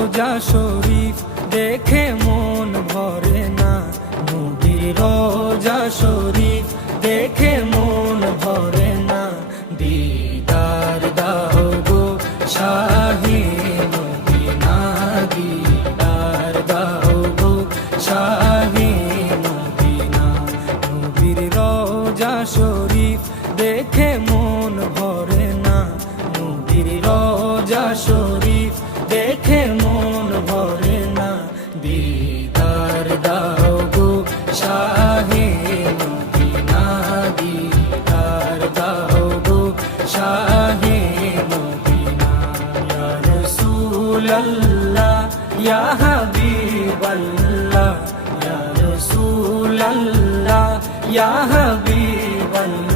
রোজা শরীফ দেখে মন ভরে না, নবীর রোজা শরীফ দেখে মন ভরে না। দিদার দাও গো শাহে মদিনা, দিদার দাও গো শাহে মদিনা। নবীর রোজা শরীফ দেখে মন ভরে না, নবীর রোজা শরীফ দেখে মন ভরে না। দিদার দাও গো শাহে মদিনা, দিদার দাও গো শাহে মদিনা। ইয়া রাসূলাল্লাহ ইয়া হাবিবাল্লাহ, ইয়া রাসূলাল্লাহ ইয়া হাবিবাল্লাহ।